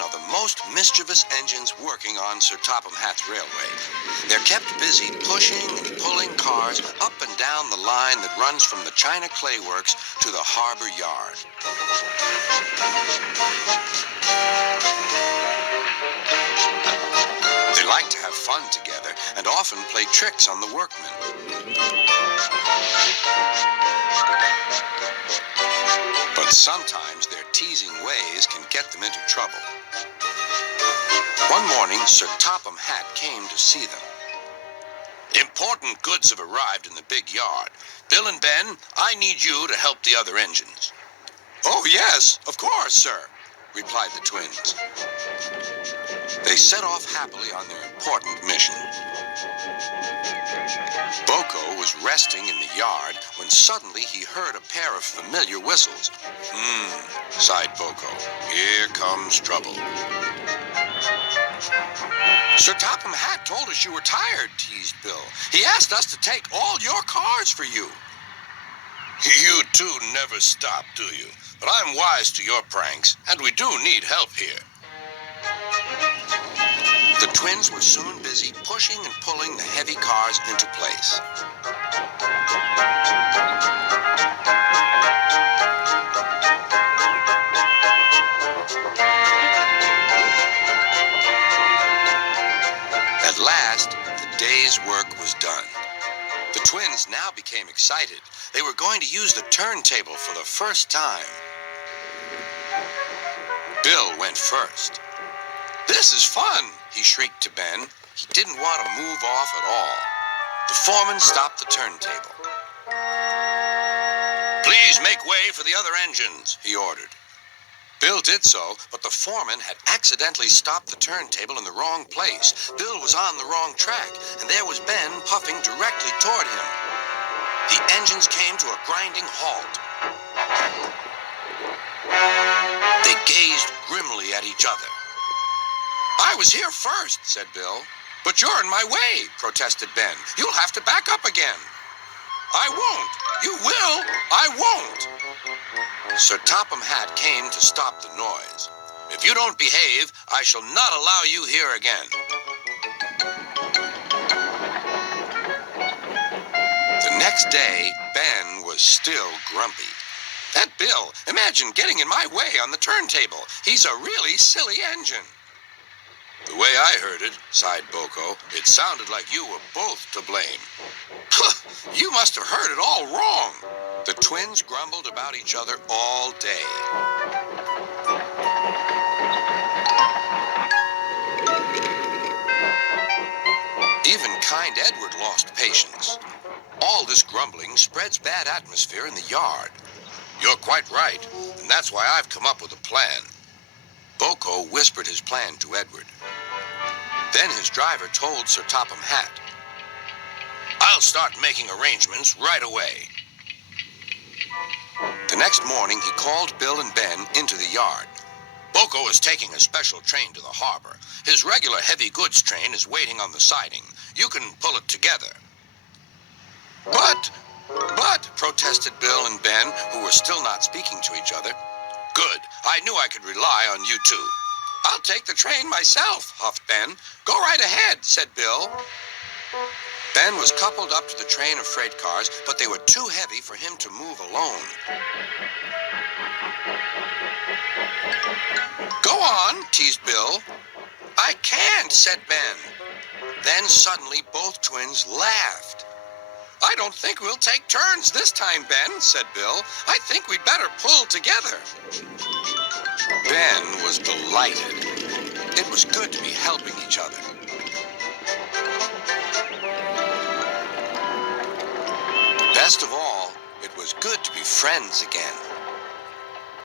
are the most mischievous engines working on Sir Topham Hatt's railway. They're kept busy pushing and pulling cars up and down the line that runs from the China Clay Works to the harbor yard. They like to have fun together and often play tricks on the workmen. But sometimes their teasing ways can get them into trouble. One morning, Sir Topham Hatt came to see them. Important goods have arrived in the big yard. Bill and Ben, I need you to help the other engines. Oh, yes, of course, sir, replied the twins. They set off happily on their important mission. Boko was resting in the yard when suddenly he heard a pair of familiar whistles. Sighed Boko. Here comes trouble. Sir Topham Hatt told us you were tired, teased Bill. He asked us to take all your cars for you. You two never stop, do you? But I'm wise to your pranks, and we do need help here. The twins were soon busy pushing and pulling the heavy cars into place. At last, the day's work was done. The twins now became excited. They were going to use the turntable for the first time. Bill went first. This is fun, he shrieked to Ben. He didn't want to move off at all. The foreman stopped the turntable. Please make way for the other engines, he ordered. Bill did so, but the foreman had accidentally stopped the turntable in the wrong place. Bill was on the wrong track, and there was Ben puffing directly toward him. The engines came to a grinding halt. They gazed grimly at each other. I was here first, said Bill. But you're in my way, protested Ben. You'll have to back up again. I won't. You will. I won't. Sir Topham Hatt came to stop the noise. If you don't behave, I shall not allow you here again. The next day, Ben was still grumpy. That Bill, imagine getting in my way on the turntable. He's a really silly engine. The way I heard it, sighed Boko, it sounded like you were both to blame. You must have heard it all wrong. The twins grumbled about each other all day. Even kind Edward lost patience. All this grumbling spreads bad atmosphere in the yard. You're quite right, and that's why I've come up with a plan. Boko whispered his plan to Edward. Then his driver told Sir Topham Hatt, I'll start making arrangements right away. The next morning, he called Bill and Ben into the yard. Boko is taking a special train to the harbor. His regular heavy goods train is waiting on the siding. You can pull it together. But, protested Bill and Ben, who were still not speaking to each other. Good. I knew I could rely on you two. I'll take the train myself, huffed Ben. Go right ahead, said Bill. Ben was coupled up to the train of freight cars, but they were too heavy for him to move alone. Go on, teased Bill. I can't, said Ben. Then suddenly both twins laughed. I don't think we'll take turns this time, Ben, said Bill. I think we'd better pull together. Ben was delighted. It was good to be helping each other. Best of all, it was good to be friends again.